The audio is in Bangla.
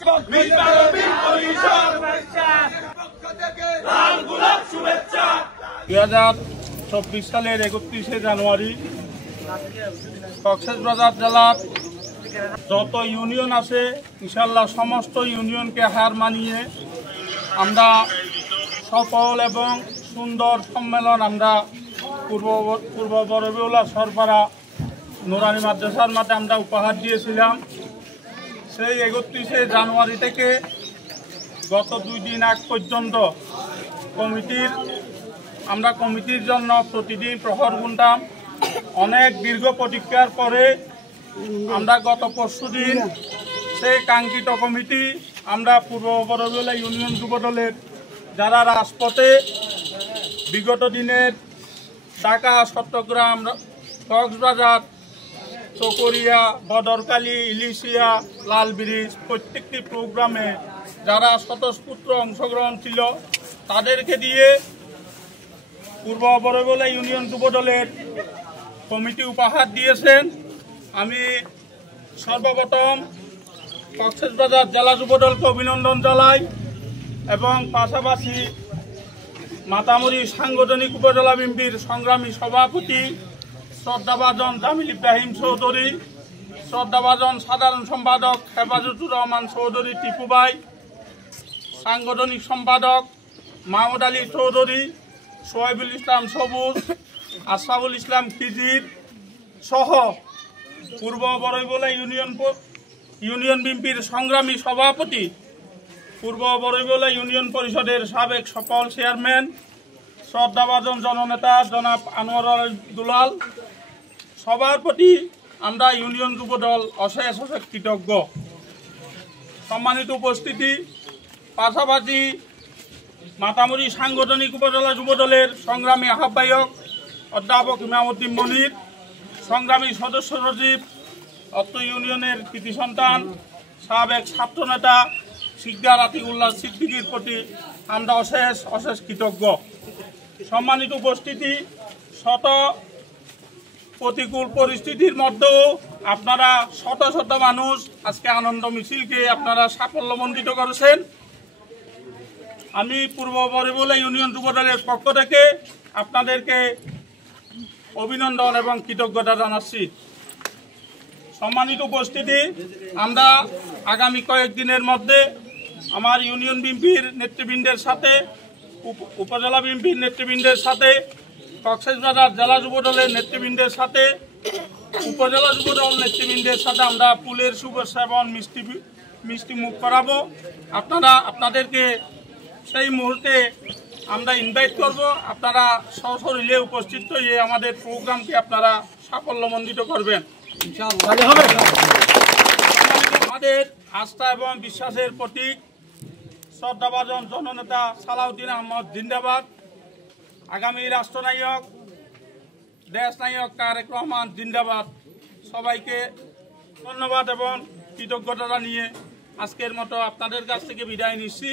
2024 সালের 31শে জানুয়ারি কক্সবাজার জেলার যত ইউনিয়ন আছে ইনশাআল্লাহ সমস্ত ইউনিয়নকে হার মানিয়ে আমরা সফল এবং সুন্দর সম্মেলন আমরা পূর্ব বড়বিউলা সরপাড়া নুরানি মাদ্রাসার মাঠে আমরা উপহার দিয়েছিলাম। সেই 31শে জানুয়ারি থেকে গত 2 দিন আগ পর্যন্ত আমরা কমিটির জন্য প্রতিদিন প্রহর গুনতাম। অনেক দীর্ঘ প্রতীক্ষার পরে আমরা গত পরশুদিন সেই কাঙ্ক্ষিত কমিটি আমরা পূর্ব বড়বিউলা ইউনিয়ন যুবদলের যারা রাজপথে বিগত দিনের ঢাকা, চট্টগ্রাম, কক্সবাজার, চকরিয়া, বদরকালী, ইলিশিয়া, লাল ব্রিজ প্রত্যেকটি প্রোগ্রামে যারা স্বতঃস্ফূর্ত অংশগ্রহণ ছিল তাদেরকে দিয়ে পূর্ব বড়বিউলা ইউনিয়ন যুবদলের কমিটি উপহার দিয়েছেন। আমি সর্বপ্রথম কক্সবাজার জেলা যুবদলকে অভিনন্দন জানাই এবং পাশাপাশি মাতামুরি সাংগঠনিক উপজেলা বিএনপির সংগ্রামী সভাপতি শ্রদ্ধাভাজন জামিল ইব্রাহিম চৌধুরী, শ্রদ্ধাভাজন সাধারণ সম্পাদক হেফাজতুর রহমান চৌধুরী টিপু ভাই, সাংগঠনিক সম্পাদক মাহমুদ আলী চৌধুরী, সোহাইবুল ইসলাম সবুজ, আশরাফুল ইসলাম খিজির সহ পূর্ব বড়বিউলা ইউনিয়ন বিএনপির সংগ্রামী সভাপতি, পূর্ব বড়বিউলা ইউনিয়ন পরিষদের সাবেক সফল চেয়ারম্যান শ্রদ্ধাভাজন জননেতা জনাব আনোয়ার দুলাল, সবার প্রতি আমরা ইউনিয়ন যুবদল অশেষ কৃতজ্ঞ। সম্মানিত উপস্থিতি, পাশাপাশি মাতামুরি সাংগঠনিক উপজেলা যুবদলের সংগ্রামী আহ্বায়ক অধ্যাপক ইমামউদ্দিন মনির, সংগ্রামী সদস্য সচিব অত্র ইউনিয়নের কৃতি সন্তান সাবেক ছাত্রনেতা শিকদার আতিকুল্লাহ সিদ্দিকীর প্রতি আমরা অশেষ কৃতজ্ঞ। সম্মানিত উপস্থিতি, শত প্রতিকূল পরিস্থিতির মধ্যেও আপনারা শত শত মানুষ আজকে আনন্দ মিছিলকে আপনারা সাফল্যমণ্ডিত করেছেন। আমি পূর্ব বড়বিউলা ইউনিয়ন যুবদলের পক্ষ থেকে আপনাদেরকে অভিনন্দন এবং কৃতজ্ঞতা জানাচ্ছি। সম্মানিত উপস্থিতি, আমরা আগামী কয়েকদিনের মধ্যে আমার ইউনিয়ন বিএনপির নেতৃবৃন্দের সাথে, উপজেলা বিএনপির নেতৃবৃন্দের সাথে, কক্সবাজার জেলা যুবদলের নেতৃবৃন্দের সাথে, উপজেলা যুবদল নেতৃবৃন্দের সাথে আমরা ফুলের শুভেচ্ছা এবং মিষ্টি মুখ করাবো। আপনাদেরকে সেই মুহূর্তে আমরা ইনভাইট করব, আপনারা সশরীরে উপস্থিত হয়ে আমাদের প্রোগ্রামকে আপনারা সাফল্যমণ্ডিত করবেন। আমাদের আস্থা এবং বিশ্বাসের প্রতীক শ্রদ্ধাভাজন জননেতা সালাউদ্দিন আহমদ জিন্দাবাদ, আগামী রাষ্ট্রনায়ক দেশনায়ক তারেক রহমান জিন্দাবাদ। সবাইকে ধন্যবাদ এবং কৃতজ্ঞতা জানিয়ে আজকের মতো আপনাদের কাছ থেকে বিদায় নিচ্ছি।